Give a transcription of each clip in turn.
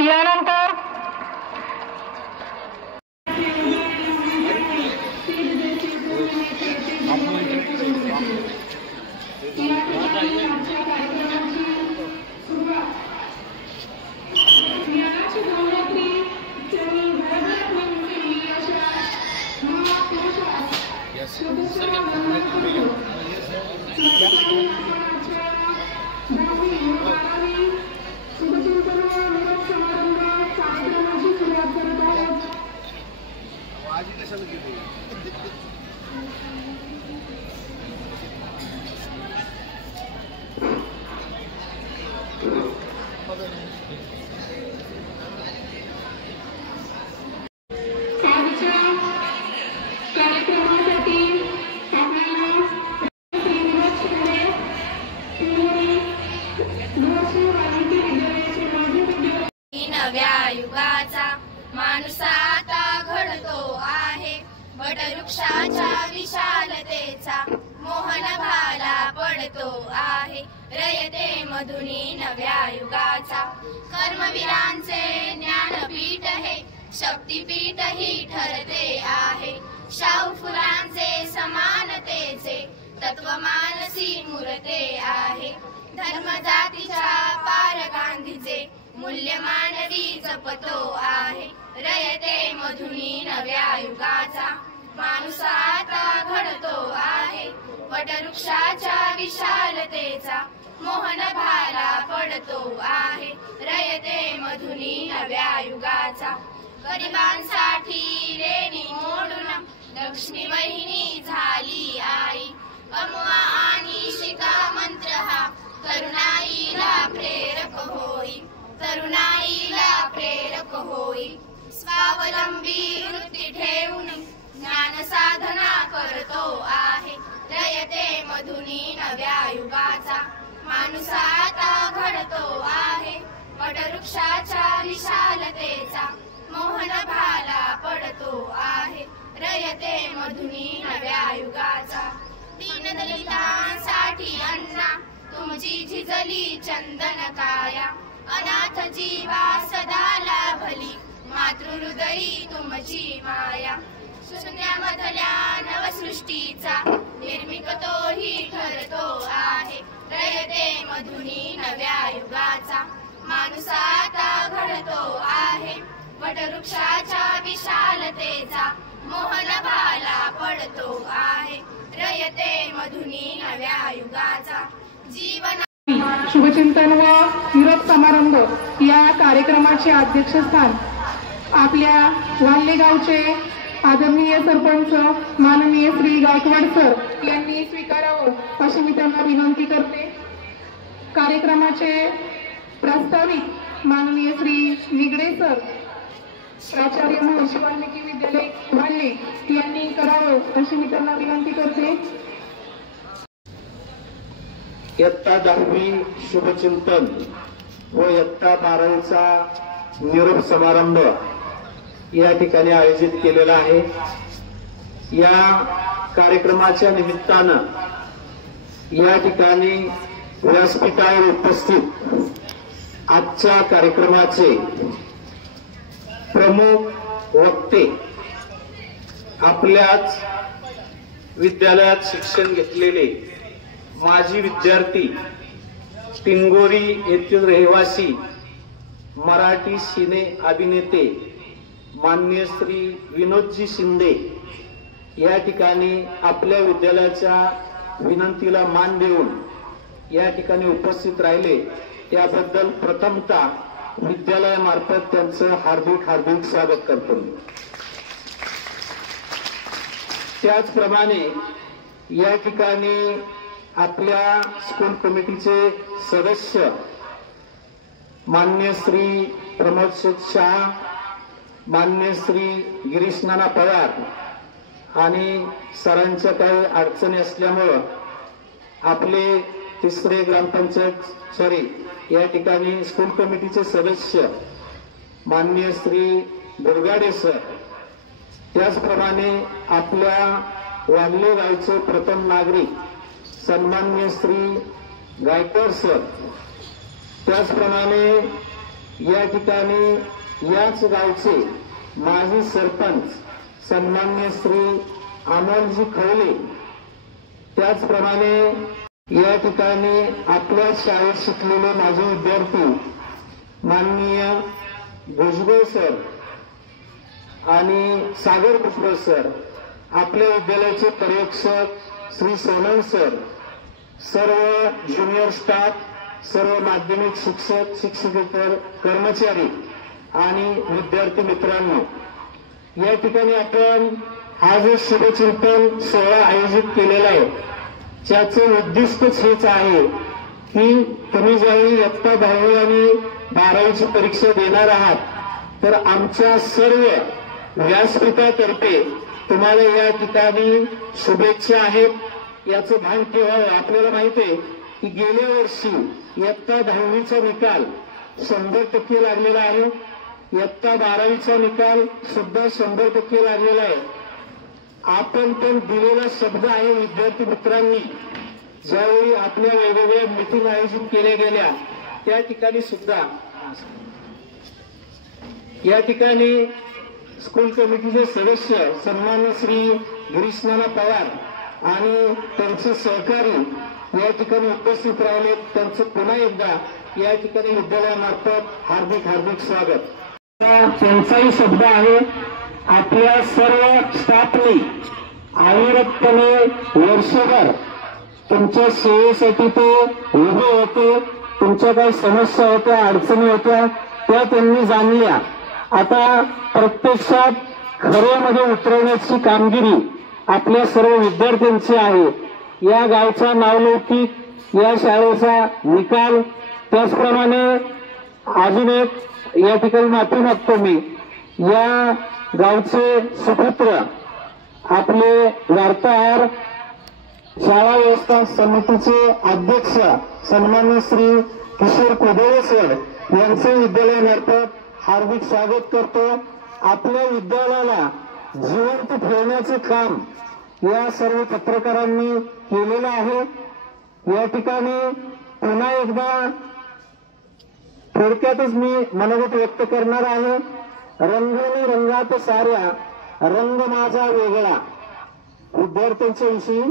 यानंतर नव्या युगाचा माणूस आता घडतो आहे, वटवृक्षाच्या विशालतेचा मोहन भाला पडतो आहे. रयते मधुनी नव्या युगाचा कर्मवीरांचे ज्ञानपीठ हे शक्तीपीठ ही ठरते आहे. शाहू फुलांचे समानतेचे तत्व मानसी मुरते आहे. धर्म जातीच्या पार गांधीचे मूल्य मानवी जपतो आहे. रयते मधुनी नव्या युगाचा माणूस आता घडतो आहे, वटवृक्षाच्या विशालतेचा मोहन भाला पडतो आहे. रयते मधुनी नव्या युगाचा गरिबांसाठी रेणी मोडून लक्ष्मी वहिनी झाली आई. अमुआ आणि शिका मंत्र हा तरुणाईला प्रेरक होई, तरुणाईला प्रेरक होई. स्वावलंबी वृत्ती ठेवून ज्ञान साधना करतो आहे. रयते मधुनी नव्या युगाचा माणूस आता घडतो आहे, वटवृक्षाच्या विशालतेचा मोहन भाला पडतो आहे. रयते मधुनी नव्या युगाचा दीनदलितांसाठी अन्ना तुमची झिजली चंदन काया. अनाथ जीवा सदा लाभली मातृहृदयी तुमची माया. शून्यामधल्या नवसृष्टीचा निर्मिक तोही ठरतो आहे. रयते मधुनी नव्या युगाचा माणूस आता घडतो आहे, वटवृक्षाच्या विशालतेचा मोहन भाला पडतो आहे. रयते मधुनी नव्या युगाचा जीवन शुभचिंतन व निरोप समारंभ या कार्यक्रमाचे अध्यक्षस्थान आपल्या वाल्हे गावचे आदरणीय सरपंच माननीय श्री गायकवाड सर यांनी स्वीकारावं अशी मी त्यांना विनंती करते. कार्यक्रमाचे प्रस्तावित माननीय श्री निगडे सर प्राचार्य महर्षी वाल्मिकी विद्यालय वाल्हे यांनी करावं अशी मी त्यांना विनंती करते. इयत्ता 10वी शुभचिंतन व इयत्ता 12वीचा निरोप समारंभ या ठिकाणी आयोजित केलेला आहे. या कार्यक्रमाच्या निमित्तानं या ठिकाणी व्यासपीठावर उपस्थित आजच्या कार्यक्रमाचे प्रमुख वक्ते आपल्याच विद्यालयात शिक्षण घेतलेले माजी विद्यार्थी टिंगोरी येथील रहिवासी मराठी सिने अभिनेते माननीय श्री विनोदजी शिंदे या ठिकाणी आपल्या विद्यालयाच्या विनंतीला मान देऊन या ठिकाणी उपस्थित राहिले. त्याबद्दल प्रथमतः विद्यालयामार्फत त्यांचं हार्दिक स्वागत करतो. त्याचप्रमाणे या ठिकाणी आपल्या स्कूल कमिटीचे सदस्य मान्य श्री प्रमोद शाह, मान्य श्री गिरीश नाना पवार आणि सरांच्या काही अडचणी असल्यामुळं आपले तिसरे ग्रामपंचायत या ठिकाणी स्कूल कमिटीचे सदस्य माननीय श्री दुर्गाडे सर, त्याचप्रमाणे आपल्या वाल्हे गावचे प्रथम नागरिक सन्मान्य श्री गायकवाड सर, त्याचप्रमाणे या ठिकाणी याच गावचे माजी सरपंच सन्मान्य श्री अमोलजी खवले, त्याचप्रमाणे या ठिकाणी आपल्या शाळेत शिकलेले माजी विद्यार्थी माननीय भुजबळ सर आणि सागर भुजबळ सर, आपल्या विद्यालयाचे पर्यवेक्षक श्री सोनल सर, सर्व ज्युनियर स्टाफ, सर्व माध्यमिक शिक्षक शिक्षकेतर कर्मचारी आणि विद्यार्थी मित्रांनो, या ठिकाणी आपण हा जो शुभचिंतन सोहळा आयोजित केलेला आहे त्याचे उद्दिष्टच हेच आहे की तुम्ही ज्यावेळी इयत्ता 10वी आणि 12वीची परीक्षा देणार आहात तर आमच्या सर्व व्यासपीठातर्फे तुम्हाला या ठिकाणी शुभेच्छा आहेत याचं भान ठेवावं. आपल्याला माहिती आहे की गेल्या वर्षी इयत्ता 10वीचा निकाल 100% लागलेला आहे, इयत्ता 12वीचा निकाल सुद्धा 100% लागलेला आहे. आपण पण दिलेला शब्द आहे विद्यार्थी मित्रांनी, ज्यावेळी आपल्या वेगवेगळ्या मीटिंग आयोजित केल्या गेल्या त्या ठिकाणी सुद्धा या ठिकाणी स्कूल कमिटीचे सदस्य सन्मान्य श्री गिरीशनाना पवार आणि त्यांचे सहकारी या ठिकाणी उपस्थित राहिले. त्यांचं पुन्हा एकदा या ठिकाणी विद्यालयामार्फत हार्दिक हार्दिक स्वागत. त्यांचाही शब्द आहे, आपल्या सर्व स्टाफने अविरतपणे वर्षभर तुमच्या सेवेसाठी ते उभे होते. तुमच्या काही समस्या होत्या, अडचणी होत्या, त्या त्यांनी जाणल्या. आता प्रत्यक्षात खऱ्यामध्ये उतरवण्याची कामगिरी आपल्या सर्व विद्यार्थ्यांची आहे. या गावचा नावलौकिक, या शाळेचा निकाल, त्याचप्रमाणे अजून एक या ठिकाणी माफी मागतो मी, या गावचे सुपुत्र आपले वार्ताहर, शाळा व्यवस्थापन समितीचे अध्यक्ष सन्मान्य श्री किशोर कोदळे सर यांचे विद्यालयामार्फत हार्दिक स्वागत करतो. आपल्या विद्यालयाला जिवंत ठेवण्याचे काम या सर्व पत्रकारांनी केलेलं आहे. या ठिकाणी पुन्हा एकदा थोडक्यातच मी मनोगत व्यक्त करणार आहे. रंगोनी रंगात साऱ्या, रंग माझा वेगळा. विद्यार्थ्यांच्या विषयी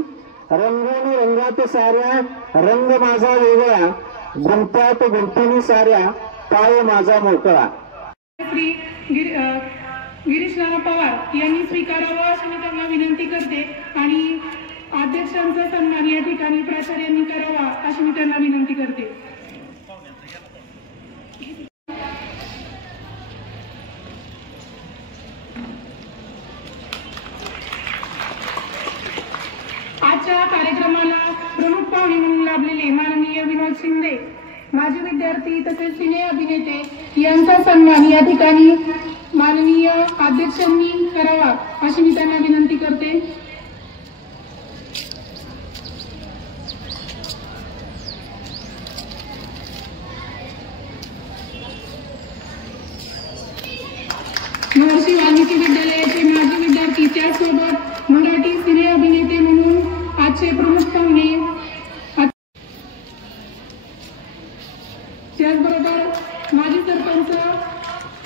रंगोनी रंगात साऱ्या, रंग माझा वेगळा, गुंत्यात गुंतणी साऱ्या, पाय माझा मोकळा. श्री गिरीशनाना पवार यांनी स्वीकारावं अशी मी त्यांना विनंती करते आणि अध्यक्षांचा सन्मान या ठिकाणी प्राचार्यांनी करावा अशी मी त्यांना विनंती करते. आजच्या कार्यक्रमाला प्रमुख पाहुणे म्हणून लाभलेले माननीय विनोद शिंदे, माजी विद्यार्थी तसेच सिने अभिनेते यांचा सन्मान या ठिकाणी माननीय अध्यक्षांनी करावा अशी मी त्यांना विनंती करते. महर्षी वाल्मिकी विद्यालयाचे माजी विद्यार्थी, त्याचसोबत मराठी सिने अभिनेते म्हणून आजचे प्रमुख पाहुणे, त्याचबरोबर माजी सरपंच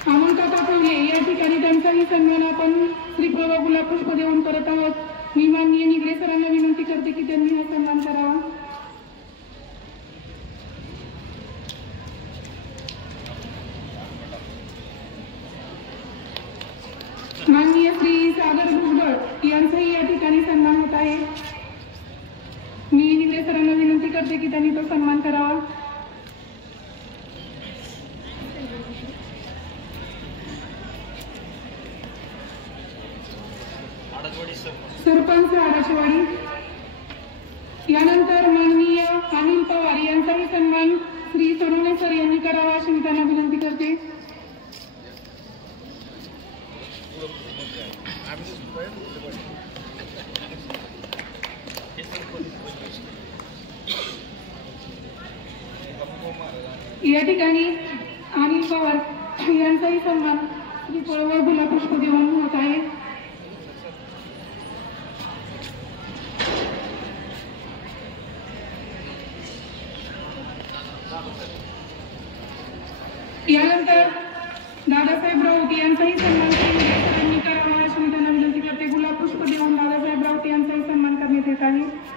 अमोलकाका पवले या ठिकाणी त्यांचाही सन्मान आपण श्रीप्रभा गुलाब पुष्प देऊन करत आहोत. मी माननीय निगडे सरांना विनंती करते की त्यांनी हा सन्मान करावा. माननीय श्री सागर भुजबळ यांचाही या ठिकाणी सन्मान होत आहे. मी निगडे सरांना विनंती करते की त्यांनी तो सन्मान करावा. सरपंच आडाचेवाडी. यानंतर माननीय अनिल पवार यांचाही सन्मान श्री सोनवणे सर यांनी करावा अशी मी त्यांना विनंती करते. या ठिकाणी अनिल पवार यांचाही सन्मान श्री पळवळ गुलाब पुष्प देऊन होत आहे. यानंतर दादासाहेब राऊत यांचाही सन्मान सरांनी करावा अशी मी त्यांना विनंती करते. गुलाब पुष्प देऊन दादासाहेब राऊत यांचाही सन्मान करण्यात येत आहे.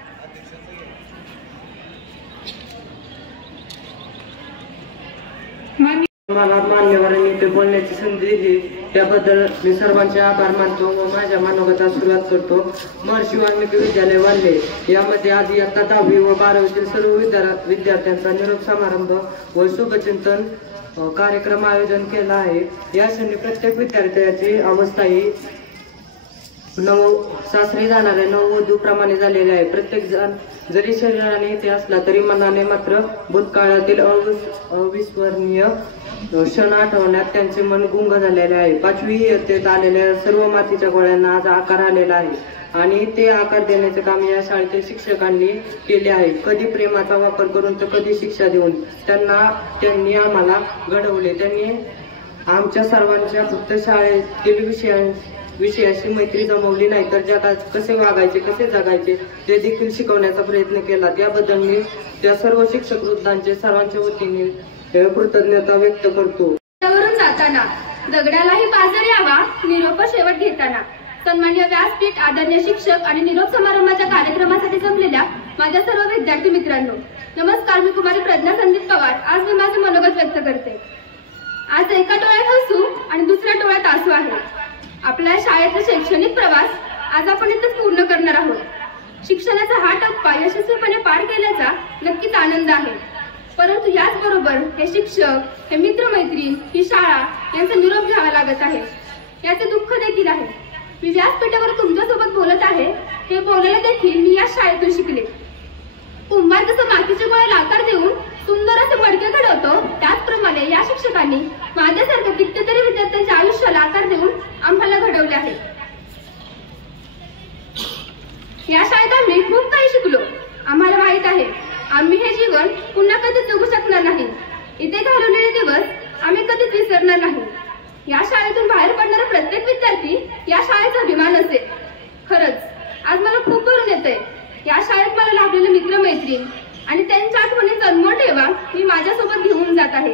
मला मान्यवरांनी इथे बोलण्याची संधी दिली त्याबद्दल मी सर्वांचे आभार मानतो व माझ्या मनोगतात सुरुवात करतो. महर्षी वाल्मिकी विद्यालय वाल्हे यामध्ये आज इयत्ता 10वी व 12वीतील सर्व विद्यार्थ्यांचा निरोप समारंभ व शुभचिंतन कार्यक्रम आयोजन केला आहे. या क्षणी प्रत्येक विद्यार्थ्याची अवस्था ही सासरी जाणाऱ्या नववधूप्रमाणे झालेले आहे. प्रत्येक जण जरी शरीराने इथे असला तरी मनाने मात्र भूतकाळातील अविस्मरणीय क्षण आठवण्यात त्यांचे मन गुंग झालेले आहे. 5वी इयत्तेत आलेल्या सर्व मातीच्या गोळ्यांना आज आकार आलेला आहे आणि ते आकार देण्याचे काम या शाळेतील शिक्षकांनी केले आहे. कधी प्रेमाचा वापर करून तर कधी शिक्षा देऊन त्यांनी आम्हाला घडवले. त्यांनी आमच्या सर्वांच्या फक्त शाळेतील विषयाशी मैत्री जमवली नाही तर जगात कसे वागायचे कसे जगायचे ते देखील शिकवण्याचा प्रयत्न केला. त्याबद्दल मी त्या सर्व शिक्षक वृद्धांचे सर्वांच्या वतीने कृतज्ञता व्यक्त करतो. वरून जाताना दगडालाही पाजर यावा निरोप शेवट घेताना सन्माननीय व्यासपीठ आदरणीय शिक्षक आणि निरोप समारंभाच्या कार्यक्रमासाठी जमलेल्या माझ्या सर्व विद्यार्थी मित्रांनो नमस्कार. मी कुमारी प्रज्ञा संदीप पवार आज मी माझे मनोगत व्यक्त करते. आज एका डोळ्यात हसू आणि दुसऱ्या डोळ्यात आसू आहे. आपल्या शाळेचा शैक्षणिक प्रवास आज आपण इथेच पूर्ण करणार आहोत. शिक्षणाचा हा टप्पा यशस्वीपणे पार केल्याचा नक्कीच आनंद आहे. परंतु याचबरोबर हे शिक्षक हे मित्रमैत्रीण ही शाळा यांचा निरोप घ्यावा लागत आहे. याचे दुःख देखील आहे. मी व्यासपीठावर तुमच्यासोबत बोलत आहे हे बोलायला देखील मी या शाळेतून शिकले. कुंभार जसं मातीच्या गोळ्याला आकार देऊन सुंदर असे मडके घडवतो त्याचप्रमाणे या शिक्षकांनी माझ्यासारख्या कितीतरी विद्यार्थ्यांच्या आयुष्याला आकार देऊन आम्हाला घडवले आहे. या शाळेत आम्ही खूप काही शिकलो. आम्हाला माहित आहे आम्ही हे जीवन पुन्हा कधीच जगू शकणार नाही. इथे घालवलेले दिवस आम्ही कधीच विसरणार नाही. या शाळेतून बाहेर पडणारा प्रत्येक विद्यार्थी या शाळेचा अभिमान असेल. खरंच आज मला खूप भरून येतंय. या शाळेत मला लाभलेले मित्रमैत्रीण आणि त्यांच्या आठवणीचा अनमोल ठेवा मी माझ्यासोबत घेऊन जात आहे.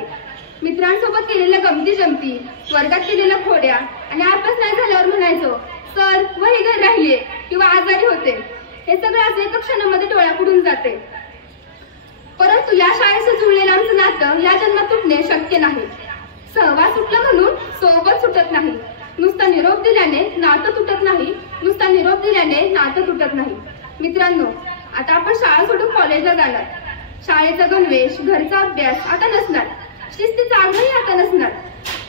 मित्रांसोबत केलेल्या गमती जमती वर्गात केलेल्या खोड्या आणि अभ्यास नाही झाल्यावर म्हणायचो सर वही घर राहिले किंवा आजारी होते हे सगळं आज एका क्षणामध्ये डोळ्यापुढून जाते. परंतु या शाळेशी जुळलेलं आमचं नातं या जन्मात तुटणे शक्य नाही. सहवास सुटला म्हणून सोबत सुटत नाही. नुसता निरोप दिल्याने नातं तुटत नाही. नुसता निरोप दिल्याने नातं तुटत नाही. मित्रांनो आता आपण शाळा सोडून कॉलेजला जाणार. शाळेचा गणवेश घरचा अभ्यास आता नसणार. शिस्तीचा आग्रही आता नसणार.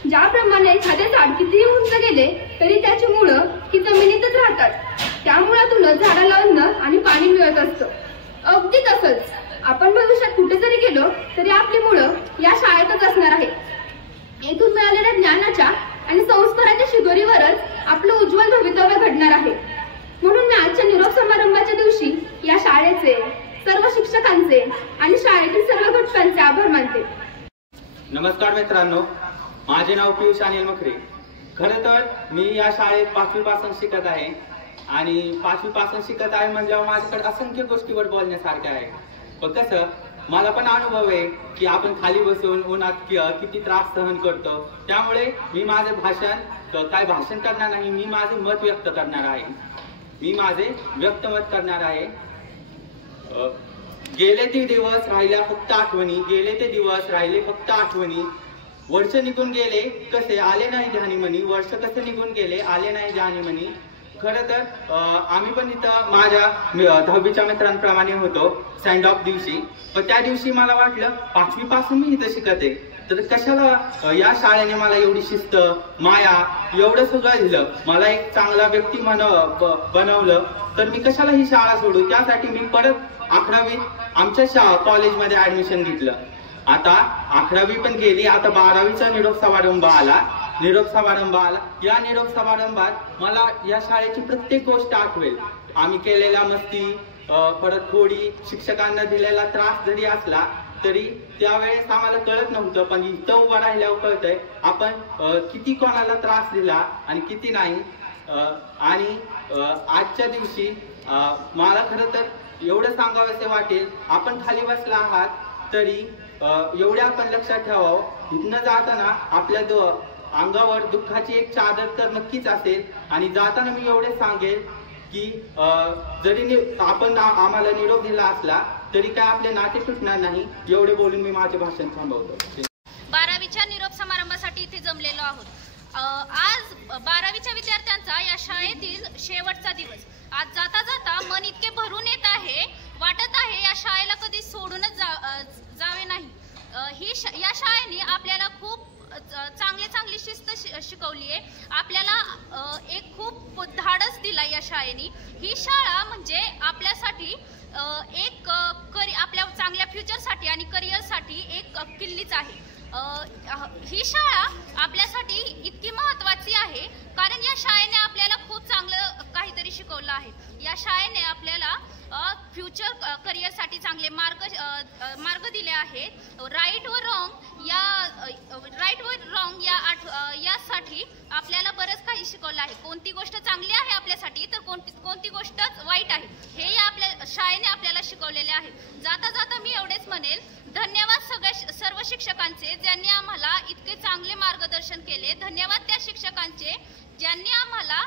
ज्याप्रमाणे एखादे झाड कितीही उंच गेले तरी त्याची मुळं ही जमिनीतच राहतात. त्या मुळातूनच झाडाला अन्न आणि पाणी मिळत असतं. अगदी तसंच आपण भविष्यात कुठे जरी गेलो तरी आपली मुळं या शाळेतच असणार आहे. येथून मिळालेल्या ज्ञानाच्या आणि संस्काराच्या शिदोरीवरच आपलं उज्ज्वल भवितव्य घडणार आहे. म्हणून मी आजच्या निरोप समारंभाच्या दिवशी या शाळेचे सर्व शिक्षकांचे आणि शाळेतील सर्व घटकांचे आभार मानते. नमस्कार मित्रांनो, माझे नाव पियुष अनिल मखरे. खरं तर मी या शाळेत 5वी पासून शिकत आहे आणि 5वी पासून शिकत आहे म्हणजे माझ्याकडे असंख्य गोष्टीवर बोलण्यासारख्या आहे. पण कसं मला पण अनुभव आहे की आपण खाली बसून उन्हात किती त्रास सहन करतो. त्यामुळे मी माझे काय भाषण करणार नाही. मी माझे मत व्यक्त करणार आहे. गेले ते दिवस राहिल्या फक्त आठवणी. गेले ते दिवस राहिले फक्त आठवणी. वर्ष निघून गेले कसे आले नाही ध्यानीमनी. वर्ष कसे निघून गेले आले नाही ध्यानीमनी. खरं तर आम्ही पण इथं माझ्या 10वीच्या मित्रांप्रमाणे होतो सेंड ऑफ दिवशी. पण त्या दिवशी मला वाटलं 5वी पासून मी इथं शिकत आहे तर कशाला या शाळेने मला एवढी शिस्त माया एवढं सगळं दिलं. मला एक चांगला व्यक्ती बनवलं तर मी कशाला ही शाळा सोडू. त्यासाठी मी परत 11वीत आमच्या कॉलेजमध्ये ऍडमिशन घेतलं. आता 11वी पण गेली. आता 12वीचा निरोप समारंभ आला. या निरोप समारंभात मला या शाळेची प्रत्येक गोष्ट आठवेल. आम्ही केलेल्या मस्ती परत खोडी शिक्षकांना दिलेला त्रास जरी असला तरी त्यावेळेस आम्हाला कळत नव्हतं. पण इथं उभं राहिल्यावर कळतंय आपण किती कोणाला त्रास दिला आणि किती नाही. आणि आजच्या दिवशी मला खरं तर एवढं सांगावंसे वाटेल आपण खाली बसला आहात तरी एवढ्या आपण लक्षात ठेवावं, इथनं जाताना आपल्या अंगावर दुःखाची एक चादर तर नक्कीच असेल. आणि जाताना मी एवढे सांगेल की जरी आपण आम्हाला निरोप दिला असला तरी काय आपले नाते सुटणार नाही. एवढे बोलून मी माझे भाषण थांबवतो. 12वीच्या निरोप समारंभासाठी इथे जमलेलो आहोत. आज 12वीच्या विद्यार्थ्यांचा या शाळेतील शेवटचा दिवस. आज जाता जाता मन इतके भरून येत आहे, वाटत आहे या शाळेला कधी सोडूनच जावे नाही. या शाळेने आपल्याला खूप चांगली शिस्त शिकवली आहे. आपल्याला एक खूप धाडस दिला या शाळेने. ही शाळा म्हणजे आपल्यासाठी एक आपल्या चांगल्या फ्युचरसाठी आणि करिअरसाठी एक किल्लीच आहे. ही शाळा आपल्यासाठी इतकी महत्त्वाची आहे कारण या शाळेने आपल्याला खूप चांगलं काहीतरी शिकवलं आहे. या शाळेने आपल्याला फ्युचर करिअरसाठी चांगले मार्ग दिले आहेत. राईट व रॉंग यासाठी आपल्याला बरंच काही शिकवलं आहे. कोणती गोष्ट चांगली आहे आपल्यासाठी तर कोणती गोष्ट वाईट आहे हे आपल्या शाळेने आपल्याला शिकवलेले आहे. जाता जाता मी एवढेच म्हणेल, धन्यवाद सर्व शिक्षकांचे ज्यांनी आम्हाला इतके चांगले मार्गदर्शन केले. धन्यवाद त्या शिक्षकांचे ज्यांनी आम्हाला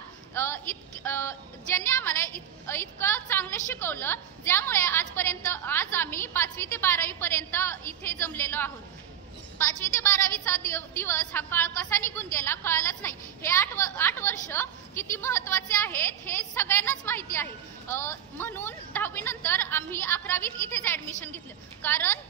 इतकं चांगलं शिकवलं, ज्यामुळे आज आम्ही 5वी ते 12वी पर्यंत इथे जमलेलो आहोत. 5वी ते 12वीचा दिवस हा काळ कसा निघून गेला कळालाच नाही. हे 8 वर्ष किती महत्त्वाचे आहेत हे सगळ्यांनाच माहिती आहे. म्हणून 10वी नंतर आम्ही 11वीत इथेच ऍडमिशन घेतलं कारण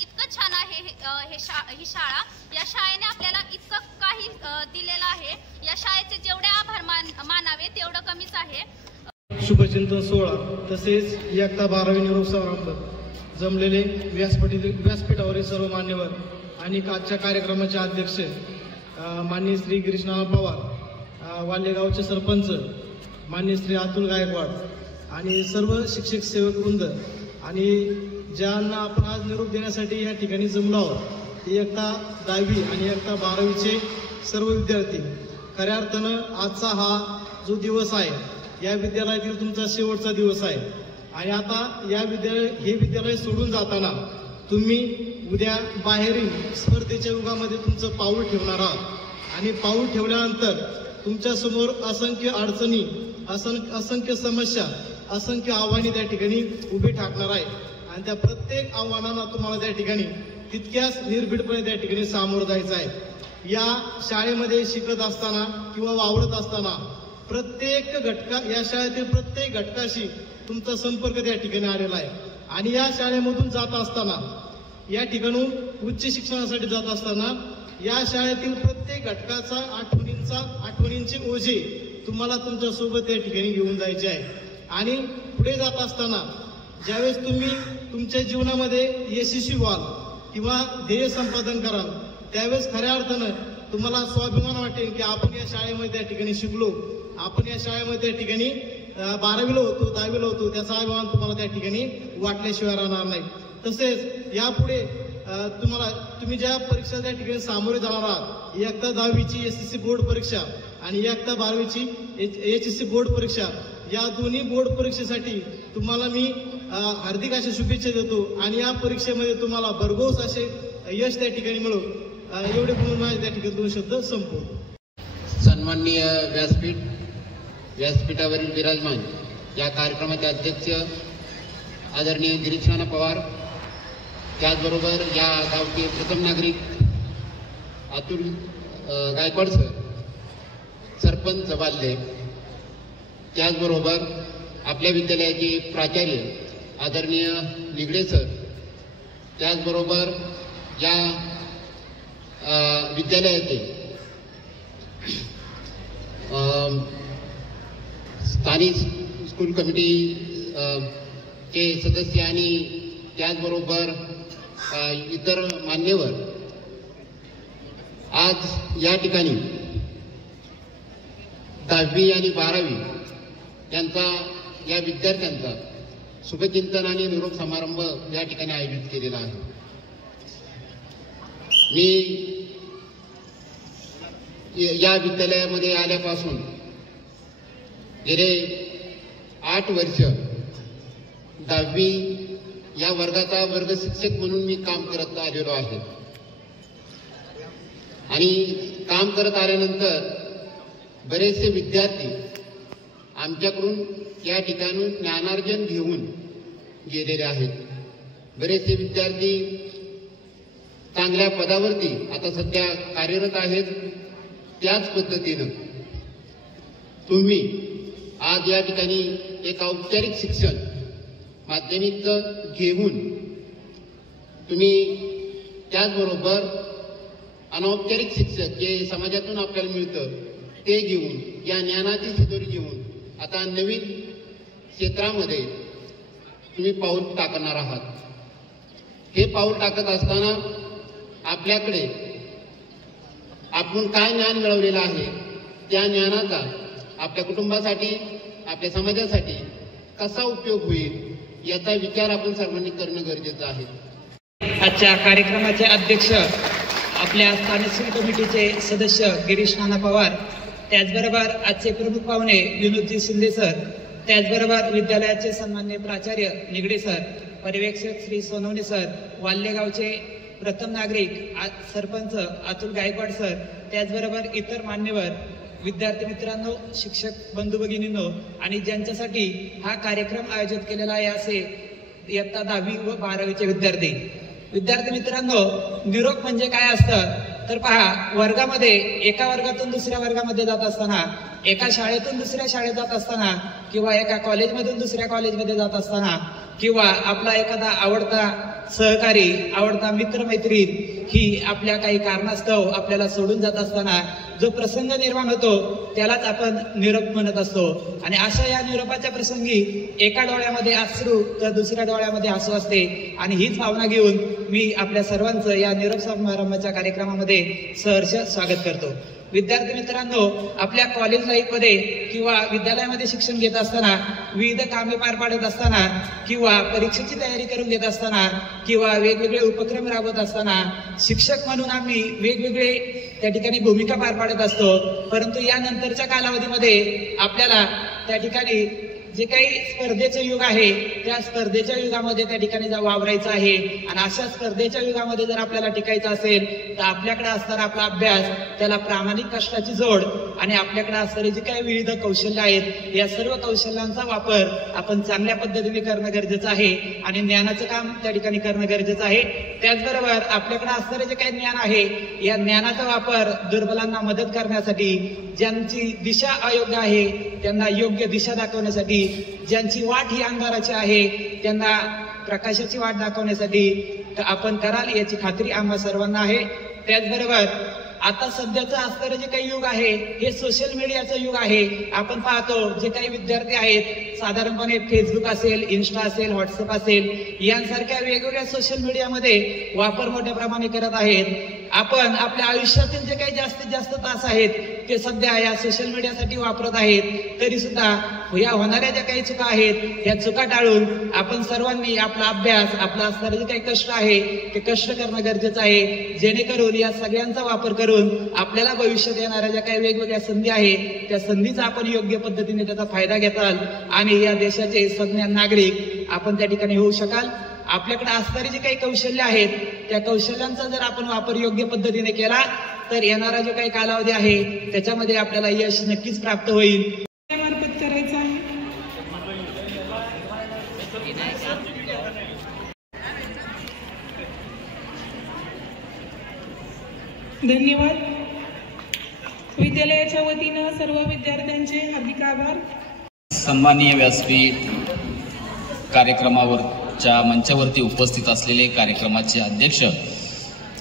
इतकं छान आहे ही शाळा. या शाळेने आपल्याला इतकं काही दिलेलं आहे. या शाळेचे जेवढे आभार मानावे तेवढं कमीच आहे. शुभचिंतन सोहळा तसेच इयत्ता 12वी निरोप समारंभ जमलेले व्यासपीठावरील सर्व मान्यवर आणि आजच्या कार्यक्रमाचे अध्यक्ष माननीय श्री गिरीशनाना पवार, वाल्हेगावचे सरपंच माननीय श्री अतुल गायकवाड आणि सर्व शिक्षक सेवक वृंद आणि ज्यांना आपण आज निरोप देण्यासाठी या ठिकाणी जमलो आहोत, इयत्ता 10वी आणि इयत्ता 12वीचे सर्व विद्यार्थी. खऱ्या अर्थानं आजचा हा जो दिवस आहे या विद्यालयातील तुमचा शेवटचा दिवस आहे. आणि आता हे विद्यालय सोडून जाताना तुम्ही उद्या बाहेरील स्पर्धेच्या युगामध्ये तुमचं पाऊल ठेवणार आहात. आणि पाऊल ठेवल्यानंतर तुमच्या समोर असंख्य अडचणी, असंख्य समस्या, असंख्य आव्हाने त्या ठिकाणी उभी ठाकणार आहे. आणि त्या प्रत्येक आव्हानांना तुम्हाला त्या ठिकाणी तितक्याच निर्भीडपणे त्या ठिकाणी सामोरं जायचं आहे. या शाळेमध्ये शिकत असताना किंवा वावरत असताना या शाळेतील प्रत्येक घटकाशी तुमचा संपर्क त्या ठिकाणी आलेला आहे. आणि या शाळेमधून जात असताना, या ठिकाणून उच्च शिक्षणासाठी जात असताना या शाळेतील प्रत्येक घटकाचा आठवणींचे ओझे तुम्हाला तुमच्या सोबत त्या ठिकाणी घेऊन जायचे आहे. आणि पुढे जात असताना ज्यावेळेस तुम्ही तुमच्या जीवनामध्ये यशस्वी व्हाल किंवा ध्येय संपादन कराल, त्यावेळेस खऱ्या अर्थानं तुम्हाला स्वाभिमान वाटेल की आपण या शाळेमध्ये त्या ठिकाणी शिकलो, आपण या शाळेमध्ये त्या ठिकाणी 12वीला होतो, 10वीला होतो, त्याचा अभिमान तुम्हाला त्या ठिकाणी वाटल्याशिवाय राहणार नाही. तसेच यापुढे तुम्ही ज्या परीक्षा त्या ठिकाणी सामोरे जाणार आहात, इयत्ता 10वीची SSC बोर्ड परीक्षा आणि इयत्ता 12वीची HSC बोर्ड परीक्षा, या दोन्ही बोर्ड परीक्षेसाठी तुम्हाला मी हार्दिक अशा शुभेच्छा देतो. आणि या परीक्षेमध्ये तुम्हाला भरघोस असे यश त्या ठिकाणी मिळो, एवढे बोलून माझे त्या ठिकाणी 2 शब्द संपवतो. सन्माननीय व्यासपीठावरील विराजमान या कार्यक्रमाचे अध्यक्ष आदरणीय गिरीशनाना पवार, त्याचबरोबर या गावचे प्रथम नागरिक अतुल गायकवाड सर, सरपंच वाल्हे, त्याचबरोबर आपल्या विद्यालयाचे प्राचार्य आदरणीय निगडे सर, त्याचबरोबर या विद्यालयाचे स्थानिक स्कूल कमिटी चे सदस्य आणि त्याचबरोबर इतर मान्यवर आज या ठिकाणी 10वी आणि 12वी यांचा या विद्यार्थ्यांचा शुभचिंतन आणि निरोप समारंभ या ठिकाणी आयोजित केलेला आहे. मी या विद्यालयामध्ये आल्यापासून गेले 8 वर्ष 10वी या वर्गाचा वर्ग शिक्षक म्हणून मी काम करत आलेलो आहे आणि काम करत आल्यानंतर बरेचसे विद्यार्थी आमच्याकडून या ठिकाणून ज्ञानार्जन घेऊन गेलेले आहेत. बरेचसे विद्यार्थी चांगल्या पदावरती आता सध्या कार्यरत आहेत. त्याच पद्धतीनं तुम्ही आज या ठिकाणी एक औपचारिक शिक्षण माध्यमिकचं घेऊन तुम्ही त्याचबरोबर अनौपचारिक शिक्षण जे समाजातून आपल्याला मिळतं ते घेऊन या ज्ञानाची शिदोरी घेऊन आता नवीन क्षेत्रामध्ये तुम्ही पाऊल टाकणार आहात. हे पाऊल टाकत असताना आपल्याकडे आपण काय ज्ञान मिळवलेलं आहे त्या ज्ञानाचा आपल्या कुटुंबासाठी आपल्या समाजासाठी कसा उपयोग होईल याचा विचार आपण सर्वांनी करणं गरजेचं आहे. आजच्या कार्यक्रमाचे अध्यक्ष आपल्या स्थानिक कमिटीचे सदस्य गिरीश नाना पवार, त्याचबरोबर आजचे प्रमुख पाहुणे विनोदजी शिंदे सर, त्याचबरोबर विद्यालयाचे सन्माननीय प्राचार्य निगडे सर, पर्यवेक्षक श्री सोनवणे सर, वाल्यगावचे प्रथम नागरिक सरपंच अतुल गायकवाड सर, त्याचबरोबर इतर मान्यवर विद्यार्थी मित्रांनो, शिक्षक बंधू भगिनींनो आणि ज्यांच्यासाठी हा कार्यक्रम आयोजित केलेला आहे असे इयत्ता 10वी व 12वीचे विद्यार्थी मित्रांनो, निरोप म्हणजे काय असतं तर पहा, वर्गामध्ये एका वर्गातून दुसऱ्या वर्गामध्ये जात असताना, एका शाळेतून दुसऱ्या शाळेत जात असताना किंवा एका कॉलेजमधून दुसऱ्या कॉलेजमध्ये जात असताना किंवा आपला एखादा आवडता सहकारी, आवडता मित्रमैत्रीण ही आपल्या काही कारणास्तव आपल्याला सोडून जात असताना जो प्रसंग निर्माण होतो त्यालाच आपण निरोप म्हणत असतो. आणि अशा या निरोपाच्या प्रसंगी एका डोळ्यामध्ये अश्रू तर दुसऱ्या डोळ्यामध्ये हसू असते आणि हीच भावना घेऊन मी आपल्या सर्वांचं या निरोप समारंभाच्या कार्यक्रमामध्ये सहर्ष स्वागत करतो. विद्यार्थी मित्रांनो, आपल्या कॉलेज लाईफमध्ये किंवा विद्यालयामध्ये शिक्षण घेत असताना, विविध कामे पार पाडत असताना किंवा परीक्षेची तयारी करून घेत असताना किंवा वेगवेगळे उपक्रम राबवत असताना शिक्षक म्हणून आम्ही वेगवेगळे त्या ठिकाणी भूमिका पार पाडत असतो. परंतु यानंतरच्या कालावधीमध्ये आपल्याला त्या ठिकाणी जे काही स्पर्धेचं युग आहे त्या स्पर्धेच्या युगामध्ये त्या ठिकाणी वावरायचं आहे. आणि अशा स्पर्धेच्या युगामध्ये जर आपल्याला टिकायचं असेल तर आपल्याकडे असणारा आपला अभ्यास, त्याला प्रामाणिक कष्टाची जोड आणि आपल्याकडे असणारे जे काही विविध कौशल्य आहेत या सर्व कौशल्यांचा वापर आपण चांगल्या पद्धतीने करणं गरजेचं आहे आणि ज्ञानाचं काम त्या ठिकाणी करणं गरजेचं आहे. त्याचबरोबर आपल्याकडे असणारे जे काही ज्ञान आहे या ज्ञानाचा वापर दुर्बलांना मदत करण्यासाठी, ज्यांची दिशा अयोग्य आहे त्यांना योग्य दिशा दाखवण्यासाठी, ज्यांची वाट ही अंधाराची आहे त्यांना प्रकाशाची वाट दाखवण्यासाठी आपण कराल याची खात्री आम्हा सर्वांना आहे. त्याचबरोबर आता सध्याचं असणारं जे काही युग आहे हे सोशल मीडियाचं युग आहे. आपण पाहतो जे काही विद्यार्थी आहेत साधारणपणे फेसबुक असेल, इन्स्टा असेल, व्हॉट्सअप असेल यांसारख्या वेगवेगळ्या सोशल मीडियामध्ये वापर मोठ्या प्रमाणे करत आहेत. आपण आपल्या आयुष्यातील जे काही जास्तीत जास्त तास आहेत ते सध्या या सोशल मीडियासाठी वापरत आहेत. तरी सुद्धा या होणाऱ्या ज्या काही चुका आहेत या चुका टाळून आपण सर्वांनी आपला अभ्यास, आपला असणारे जे काही कष्ट आहे ते कष्ट करणं गरजेचं आहे, जेणेकरून या सगळ्यांचा वापर करून आपल्याला भविष्यात येणाऱ्या ज्या काही वेगवेगळ्या संधी आहेत त्या संधीचा आपण योग्य पद्धतीने त्याचा फायदा घेताल आणि या देशाचे सज्ञान नागरिक आपण त्या ठिकाणी होऊ शकाल. आपल्याकडे असणारे जे काही कौशल्य आहेत त्या कौशल्यांचा जर आपण वापर योग्य पद्धतीने केला तर येणारा जो काही कालावधी आहे त्याच्यामध्ये आपल्याला यश नक्कीच प्राप्त होईल. करायचं आहे. धन्यवाद. विद्यालयाच्या वतीनं सर्व विद्यार्थ्यांचे हार्दिक आभार. सन्माननीय व्यासपीठ कार्यक्रमावरच्या मंचावरती उपस्थित असलेले कार्यक्रमाचे अध्यक्ष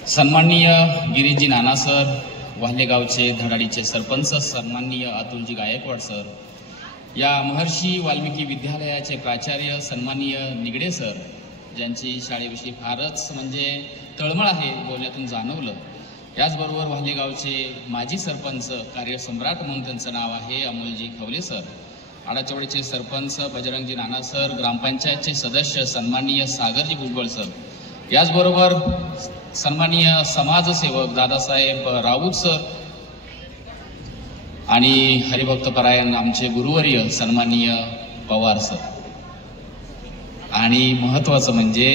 सन्माननीय गिरीजी नाना सर, वाल्हेगावचे धडाडीचे सरपंच सन्माननीय अतुलजी गायकवाड सर, या महर्षी वाल्मिकी विद्यालयाचे प्राचार्य सन्माननीय निगडे सर, ज्यांची शाळेविषयी फारच म्हणजे तळमळ आहे बोलण्यातून जाणवलं. याचबरोबर वाल्हेगावचे माजी सरपंच, कार्यसम्राट म्हणून त्यांचं नाव आहे अमोलजी खवले सर, आडाचवडीचे सरपंच बजरंगजी नाना सर, ग्रामपंचायतचे सदस्य सन्माननीय सागरजी भुजबळ सर, याचबरोबर सन्माननीय समाजसेवक दादासाहेब राऊत सर आणि हरिभक्तपरायण आमचे गुरुवर्य सन्माननीय पवार सर. आणि महत्वाचं म्हणजे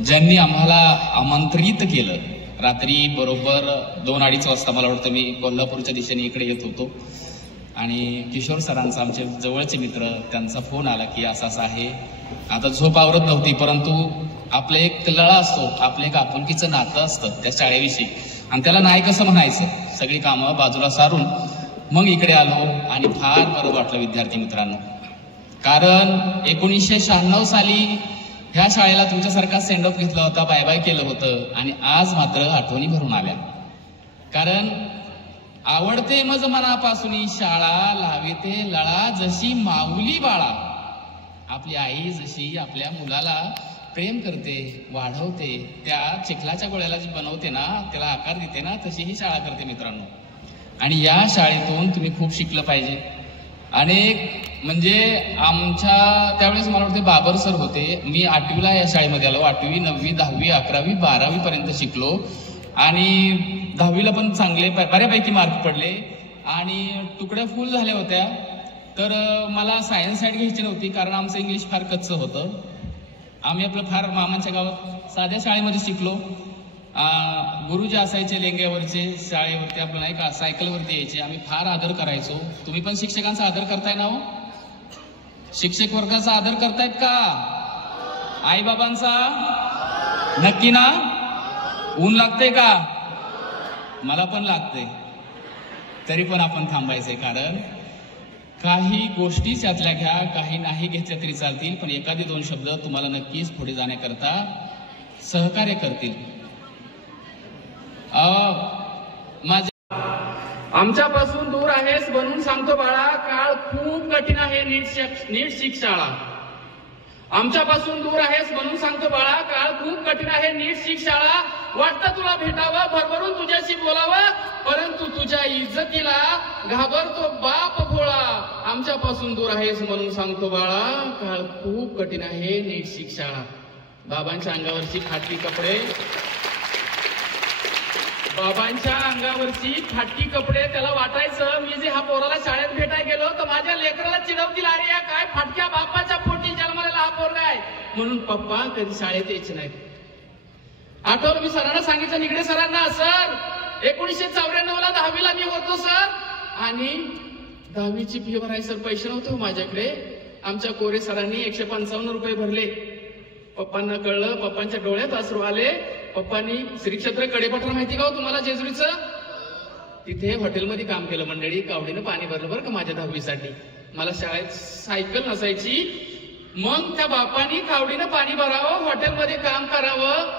ज्यांनी आम्हाला आमंत्रित केलं, रात्री बरोबर 2-2:30 वाजता मला वाटतं मी कोल्हापूरच्या दिशेने इकडे येत होतो आणि किशोर सरांचा, आमचे जवळचे मित्र, त्यांचा फोन आला की असं असं आहे. आता झोप आवरत नव्हती, परंतु आपलं एक लळा असतो, आपलं एक आपुलकीचं नातं असतं त्या शाळेविषयी आणि त्याला नाही कसं म्हणायचं. सगळी कामं बाजूला सारून मग इकडे आलो आणि फार बरं वाटलं विद्यार्थी मित्रांनो. कारण 1996 साली ह्या शाळेला तुमच्यासारखा सेंड ऑफ घेतला होता, बाय बाय केलं होतं आणि आज मात्र आठवणी भरून आल्या. कारण आवडते मज मनापासून शाळा, लाविते लळा जशी माऊली बाळा. आपली आई जशी आपल्या मुलाला प्रेम करते, वाढवते, त्या चिखलाच्या गोळ्याला जी बनवते ना, त्याला आकार देते ना, तशी ही शाळा करते मित्रांनो. आणि या शाळेतून तुम्ही खूप शिकलं पाहिजे. अनेक म्हणजे आमच्या त्यावेळेस मला वाटते बाबर सर होते. मी 8वीला या शाळेमध्ये आलो. 8वी, 9वी, 10वी, 11वी, 12वी पर्यंत शिकलो आणि 10वीला पण चांगले बऱ्यापैकी मार्क पडले आणि तुकड्या फुल झाल्या होत्या. तर मला सायन्स साईड घ्यायची नव्हती कारण आमचं इंग्लिश फार कच्चं होतं. आम्ही आपलं फार मामांच्या गावात साध्या शाळेमध्ये शिकलो. गुरुजी असायचे लेंग्यावरचे, शाळेवरती आपलं नाही का सायकलवरती यायचे. आम्ही फार आदर करायचो. तुम्ही पण शिक्षकांचा आदर करताय ना हो? शिक्षक वर्गाचा आदर करतायत का? आईबाबांचा नक्की ना? ऊन लागते का? मला पण लागते. तरी पण आपण थांबायचंय कारण काही गोष्टी त्यातल्या घ्या, काही नाही घेतल्या तरी चालतील, पण एखादी 2 शब्द तुम्हाला नक्कीच पुढे जाण्याकरता सहकार्य करतील. आमच्यापासून दूर आहेस म्हणून सांगतो बाळा, काळ खूप कठीण आहे, नीट शिक शाळा. आमच्यापासून दूर आहेस म्हणून सांगतो बाळा, काळ खूप कठीण आहे, नीट शिक शाळा. वाटतं तुला भेटावं, भरभरून तुझ्याशी बोलावं, परंतु तुझ्या इज्जतीला घाबरतो बाप भोळा. आमच्यापासून दूर आहेस म्हणून सांगतो बाळा, काळ खूप कठीण आहे, नीट शिक शाळा. बाबांच्या अंगावरची फाटकी कपडे, बाबांच्या अंगावरची फाटकी कपडे, त्याला वाटायचं मी जे हा पोराला शाळेत भेटायला गेलो तर माझ्या लेकराला चिडवतील, अरे या काय फाटक्या बापाच्या पोटी जन्माला हा पोरगा आहे. म्हणून पप्पा कधी शाळेत यायचे नाहीत. आठवलं मी सरांना सांगितलं, निगडे सरांना, सर 1994ला 10वीला मी होतो सर आणि 10वीची फी भरायची सर पैसे नव्हते माझ्याकडे. आमच्या कोरे सरांनी 155 रुपये भरले. पप्पांना कळलं, पप्पांच्या डोळ्यात अश्रू आले. पप्पांनी श्रीक्षेत्र कडेपठार माहिती का हो तुम्हाला जेजुरीचं? तिथे हॉटेलमध्ये काम केलं मंडळी. कावडीनं पाणी भरलं बरं का माझ्या 10वीसाठी. मला शाळेत सायकल नसायची. मग त्या बापानी कावडीनं पाणी भरावं, हॉटेलमध्ये काम करावं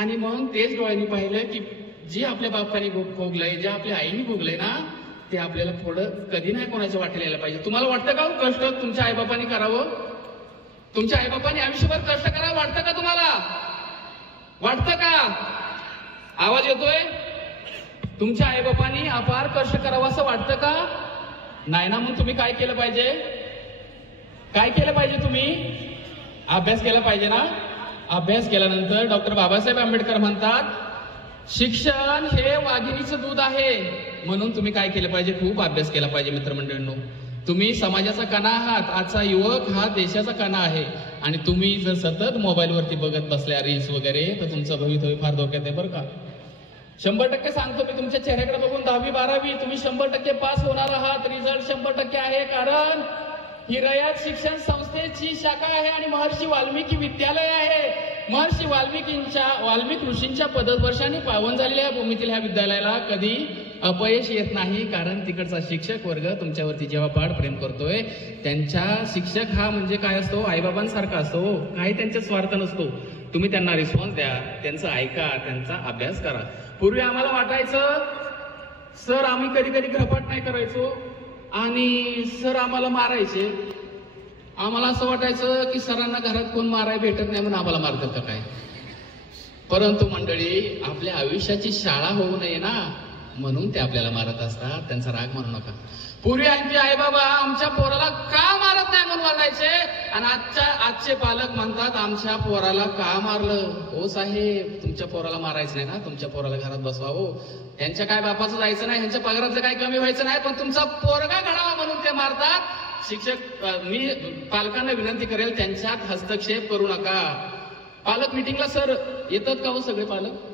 आणि मग तेच डोळ्यांनी पाहिलं की जे आपल्या बापाने भोगलंय, जे आपल्या आईने भोगलंय ना, ते आपल्याला थोडं कधी नाही कोणाच्या वाटेला यायला पाहिजे. तुम्हाला वाटतं का कष्ट तुमच्या आईबापांनी करावं? तुमच्या आईबापांनी आयुष्यभर कष्ट करावं वाटतं का तुम्हाला? वाटतं का? आवाज येतोय? तुमच्या आईबापांनी अपार कष्ट करावं असं वाटतं का? नाही ना. मग तुम्ही काय केलं पाहिजे? काय केलं पाहिजे? तुम्ही अभ्यास केला पाहिजे ना. अभ्यास केल्यानंतर डॉक्टर बाबासाहेब आंबेडकर म्हणतात शिक्षण हे वाघिणीचं दूध आहे. म्हणून तुम्ही काय केलं पाहिजे? खूप अभ्यास केला पाहिजे मित्रमंडळींनो. तुम्ही समाजाचा कणा आहात. आजचा युवक हा देशाचा कणा आहे आणि तुम्ही जर सतत मोबाईलवरती बघत बसल्या रील्स वगैरे तर तुमचं भवितव्य फार धोक्यात आहे बरं का. 100% सांगतो मी, तुमच्या चेहऱ्याकडे बघून 10वी 12वी तुम्ही 100% पास होणार आहात. रिझल्ट 100% आहे. कारण ही रयत शिक्षण संस्थेची शाखा आहे आणि महर्षी वाल्मिकी विद्यालय आहे. महर्षी वाल्मिक ऋषींच्या पदवर्षांनी पावन झालेल्या या भूमीतील ह्या विद्यालयाला कधी अपयश येत नाही. कारण तिकडचा शिक्षक वर्ग तुमच्यावरती जेव्हा पाड प्रेम करतोय, त्यांच्या शिक्षक हा म्हणजे काय असतो? आईबाबांसारखा असतो. काही त्यांचा स्वार्थ नसतो. तुम्ही त्यांना रिस्पॉन्स द्या, त्यांचं ऐका, त्यांचा अभ्यास करा. पूर्वी आम्हाला वाटायचं सर आम्ही कधी कधी गृहपाठ नाही करायचो आणि सर आम्हाला मारायचे. आम्हाला असं वाटायचं की सरांना घरात कोण माराय भेटत नाही म्हणून आम्हाला मारतात का काय. परंतु मंडळी, आपल्या आयुष्याची शाळा होऊ नये ना म्हणून ते आपल्याला मारत असतात. त्यांचा राग मानू नका. पूर्वी आमचे आई बाबा आमच्या पोराला का मारत नाही म्हणून म्हणायचे आणि आजचे पालक म्हणतात आमच्या पोराला का मारलं. हो साहेब, तुमच्या पोराला मारायचं नाही ना, तुमच्या पोराला घरात बसवावं. त्यांच्या काय बापाचं जायचं नाही, ह्यांच्या पगाराचं काय कमी व्हायचं नाही, पण तुमचा पोरगा घडावा म्हणून ते मारतात. शिक्षक मी पालकांना विनंती करेल त्यांच्यात हस्तक्षेप करू नका. पालक मिटिंगला सर येतात का हो? सगळे पालक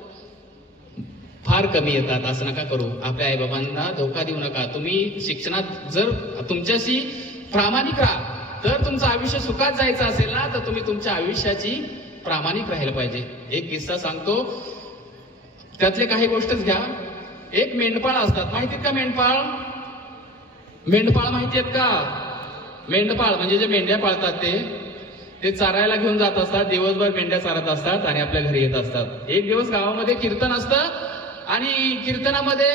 फार कमी येतात. असं नका करू. आपल्या आईबाबांना धोका देऊ नका. तुम्ही शिक्षणात जर तुमच्याशी प्रामाणिक राहा तर तुमचं आयुष्य सुखात जायचं असेल ना, तर तुम्ही तुमच्या आयुष्याची प्रामाणिक राहायला पाहिजे. एक किस्सा सांगतो, त्यातले काही गोष्टच घ्या. एक मेंढपाळ असतात, माहितीत का मेंढपाळ? मेंढपाळ माहिती आहेत का? मेंढपाळ म्हणजे जे मेंढ्या पाळतात ते चारायला घेऊन जात असतात. दिवसभर मेंढ्या चारत असतात आणि आपल्या घरी येत असतात. एक दिवस गावामध्ये कीर्तन असतं आणि कीर्तनामध्ये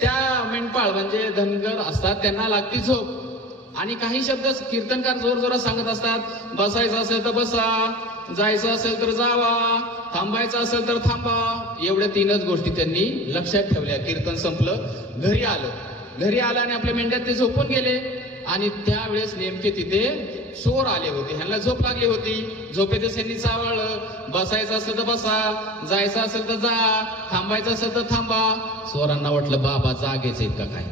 त्या मेंढपाळ म्हणजे धनगर असतात, त्यांना लागती झोप. आणि काही शब्द कीर्तनकार जोर जोरात सांगत असतात. बसायचं असेल तर बसा, जायचं असेल तर जावा, थांबायचं असेल तर थांबा. एवढ्या 3च गोष्टी त्यांनी लक्षात ठेवल्या. कीर्तन संपलं, घरी आलं आणि आपल्या मेंढ्यात ते झोपून गेले. आणि त्यावेळेस नेमके तिथे चोर आले होते. ह्यांना झोप लागली होती. झोपेतच त्यांनी चावळलं. बसायचं असेल तर बसा, जायचं असेल तर जा, थांबायचं असेल तर थांबा. चोरांना वाटलं बाबा जागेच आहेत का काय,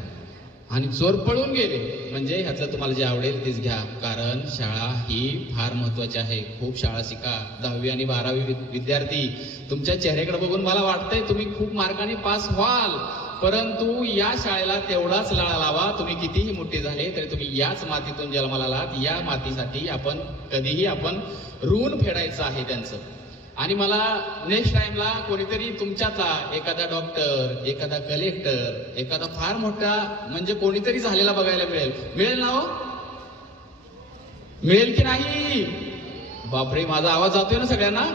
आणि चोर पळून गेले. म्हणजे ह्यातलं तुम्हाला जे आवडेल तेच घ्या, कारण शाळा ही फार महत्वाची आहे. खूप शाळा शिका. 10वी आणि 12वी विद्यार्थी, तुमच्या चेहऱ्याकडे बघून मला वाटतंय तुम्ही खूप मार्काने पास व्हाल, परंतु या शाळेला तेवढाच लळा लावा. तुम्ही कितीही मोठे झाले तरी तुम्ही याच मातीतून जन्माला आलात. या मातीसाठी आपण कधीही ऋण फेडायचं आहे त्यांचं. आणि मला नेक्स्ट टाइमला कोणीतरी तुमच्यातला एखादा डॉक्टर, एखादा कलेक्टर, एखादा फार मोठा म्हणजे कोणीतरी झालेला बघायला मिळेल ना हो? मिळेल की नाही? बापरे, माझा आवाज जातोय ना सगळ्यांना?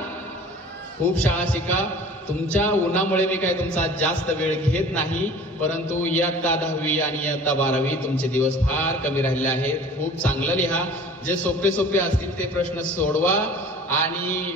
खूप शाळा शिका. तुमच्या उन्हामुळे मी काय तुमचा जास्त वेळ घेत नाही, परंतु इयत्ता 10वी आणि इयत्ता 12वी तुमचे दिवस फार कमी राहिले आहेत. खूप चांगलं लिहा. जे सोपे असतील ते प्रश्न सोडवा आणि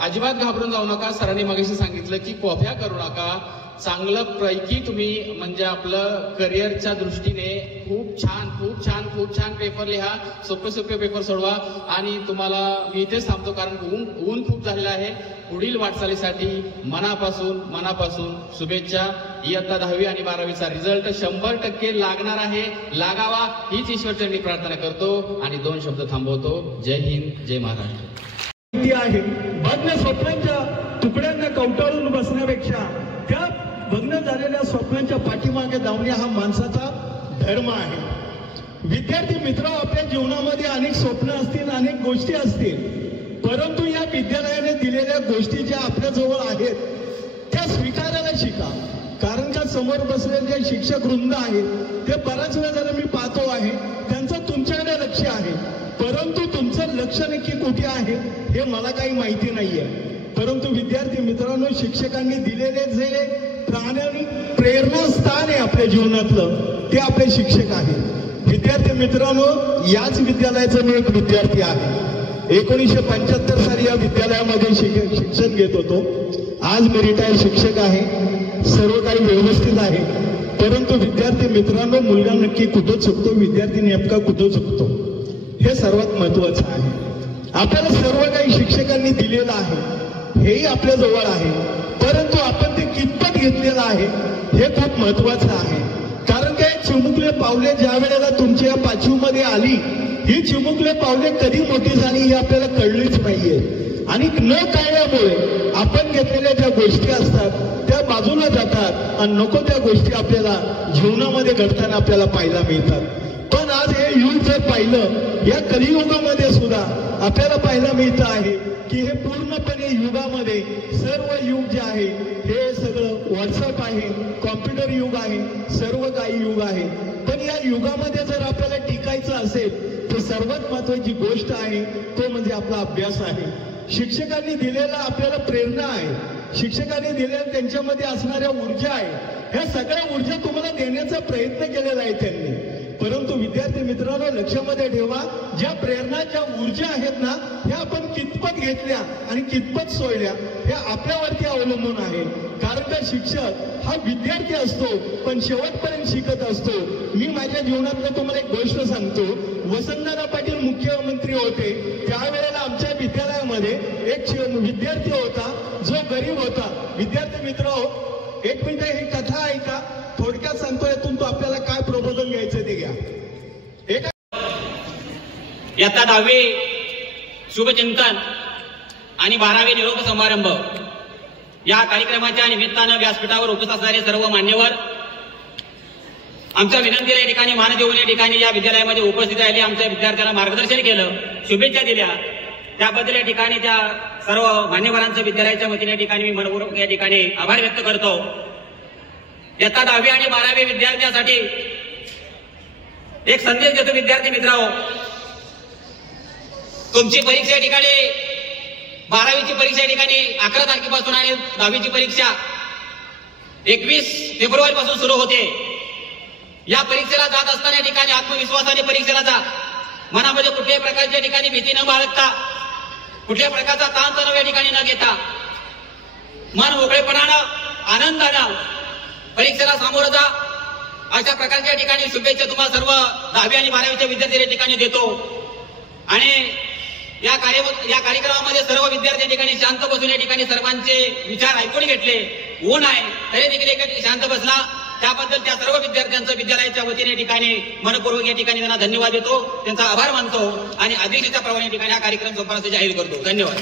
अजिबात घाबरून जाऊ नका. सरांनी मगाशी सांगितलं की कॉप्या करू नका. चांगलं पैकी तुम्ही म्हणजे आपलं करिअरच्या दृष्टीने खूप छान पेपर लिहा. सोपे पेपर सोडवा. आणि तुम्हाला मी इथेच थांबतो कारण ऊन खूप झालेलं आहे. पुढील वाटचालीसाठी मनापासून शुभेच्छा. इयत्ता 10वी आणि 12वीचा रिझल्ट 100% लागणार आहे. लागावा हीच ईश्वरचरणी प्रार्थना करतो आणि 2 शब्द थांबवतो. जय हिंद, जय महाराष्ट्र. आहे भग्न स्वप्नांच्या तुकड्यांना कवटाळून बसण्यापेक्षा त्या भग्न झालेल्या स्वप्नांच्या पाठीमागे धावणे हा माणसाचा धर्म आहे. विद्यार्थी मित्र, आपल्या जीवनामध्ये अनेक स्वप्न असतील, अनेक गोष्टी असतील, परंतु या विद्यालयाने दिलेल्या गोष्टी ज्या आपल्या जवळ आहेत त्या स्वीकारायला शिका. कारण का समोर बसलेले जे शिक्षक वृंद आहेत ते बराच वेळा जरा मी पाहतो आहे त्यांचं तुमच्याकडे लक्ष आहे, परंतु तुमचं लक्ष नक्की कुठे आहे हे मला काही माहिती नाहीये. परंतु विद्यार्थी मित्रांनो, शिक्षकांनी दिलेले जे प्रेरणास्थान आहे आपल्या जीवनातलं ते आपले शिक्षक आहेत. विद्यार्थी मित्रांनो, याच विद्यालयाचा मी एक विद्यार्थी आहे. 1975 साली या विद्यालयामध्ये शिक्षण घेत होतो. आज मी रिटायर शिक्षक आहे. सर्व काही व्यवस्थित आहे. परंतु विद्यार्थी मित्रांनो, मुलगा नक्की कुठं चुकतो, विद्यार्थी नेमका कुठं चुकतो हे सर्वात महत्वाचं आहे. आपल्याला सर्व काही शिक्षकांनी दिलेलं आहे, हेही आपल्या जवळ आहे, परंतु आपण ते कितपत घेतलेलं आहे हे खूप महत्वाचं आहे. कारण काय, चिमुकले पावले ज्या वेळेला तुमच्या 5वीमध्ये आली, ही चिमुकले पावले कधी मोठी झाली ही आपल्याला कळलीच नाहीये. आणि न कळल्यामुळे आपण घेतलेल्या ज्या गोष्टी असतात त्या बाजूला जातात आणि नको त्या गोष्टी आपल्याला जीवनामध्ये घडताना आपल्याला पाहायला मिळतात. पण आज हे युग जर पाहिलं, या कलियुगामध्ये सुद्धा आपल्याला पाहायला मिळतं आहे की हे पूर्णपणे युगामध्ये सर्व युग जे आहे हे सगळं व्हॉट्सअप आहे, कॉम्प्युटर युग आहे, सर्व काही युग आहे. पण या युगामध्ये जर आपल्याला टिकायचं असेल तर सर्वात महत्वाची गोष्ट आहे तो म्हणजे आपला अभ्यास आहे. शिक्षकांनी दिलेला आपल्याला प्रेरणा आहे, शिक्षकांनी दिलेल्या त्यांच्यामध्ये असणाऱ्या ऊर्जा आहे, ह्या सगळ्या ऊर्जा तुम्हाला देण्याचा प्रयत्न केलेला आहे त्यांनी. परंतु विद्यार्थी मित्रांनो, लक्षामध्ये ठेवा, ज्या प्रेरणाच्या ऊर्जा आहेत ना ह्या आपण कितपत घेतल्या आणि कितपत सोडल्या हे आपल्यावरती अवलंबून आहे. कारण का शिक्षक हा विद्यार्थी असतो पण शेवटपर्यंत शिकत असतो. मी माझ्या जीवनातलं तुम्हाला एक गोष्ट सांगतो. वसंतदादा पाटील मुख्यमंत्री होते त्यावेळेला आमच्या विद्यालयामध्ये एक विद्यार्थी होता जो गरीब होता. विद्यार्थी मित्र, एक मिनिट ही कथा ऐका, थोडक्यात सांगतो, यातून तो आपल्याला काय प्रबोधन घ्यायचं ते घ्या. इयत्ता 10वी शुभचिंतन आणि 12वी निरोप समारंभ या कार्यक्रमाच्या निमित्तानं व्यासपीठावर उपस्थित असणारे सर्व मान्यवर, आमच्या विनंतीला या ठिकाणी मान देऊन या ठिकाणी या विद्यालयामध्ये उपस्थित राहिले, आमच्या विद्यार्थ्यांना मार्गदर्शन केलं, शुभेच्छा दिल्या, त्याबद्दल या ठिकाणी त्या सर्व मान्यवरांचं विद्यालयाच्या वतीने या ठिकाणी मी मनपूर्वक या ठिकाणी आभार व्यक्त करतो. इयत्ता 10वी आणि 12वी विद्यार्थ्यांसाठी एक संदेश देतो. विद्यार्थी मित्रांनो, तुमची परीक्षा या ठिकाणी 12वीची परीक्षा या ठिकाणी 11 तारखेपासून आणि 10वीची परीक्षा 21 फेब्रुवारीपासून सुरू होते. या परीक्षेला जात असताना या ठिकाणी आत्मविश्वासाने परीक्षेला जा. मनामध्ये कुठल्याही प्रकारच्या ठिकाणी भीती न बाळगता, कुठल्याही प्रकारचा ताणतणाव या ठिकाणी न घेता, मन मोकळेपणानं आनंदानं परीक्षेला सामोरं जा. अशा प्रकारच्या ठिकाणी शुभेच्छा तुम्हाला सर्व 10वी आणि 12वीच्या विद्यार्थी या ठिकाणी देतो. आणि या कार्यक्रमामध्ये सर्व विद्यार्थी या ठिकाणी शांत बसून या ठिकाणी सर्वांचे विचार ऐकून घेतले. ऊन आहे तरी देखील एक शांत बसला, त्याबद्दल त्या सर्व विद्यार्थ्यांचं विद्यालयाच्या वतीने या ठिकाणी मनपूर्वक या ठिकाणी त्यांना धन्यवाद देतो, त्यांचा आभार मानतो आणि अध्यक्षाच्या प्रमाणे या ठिकाणी हा कार्यक्रम संपन्नाचे जाहीर करतो. धन्यवाद.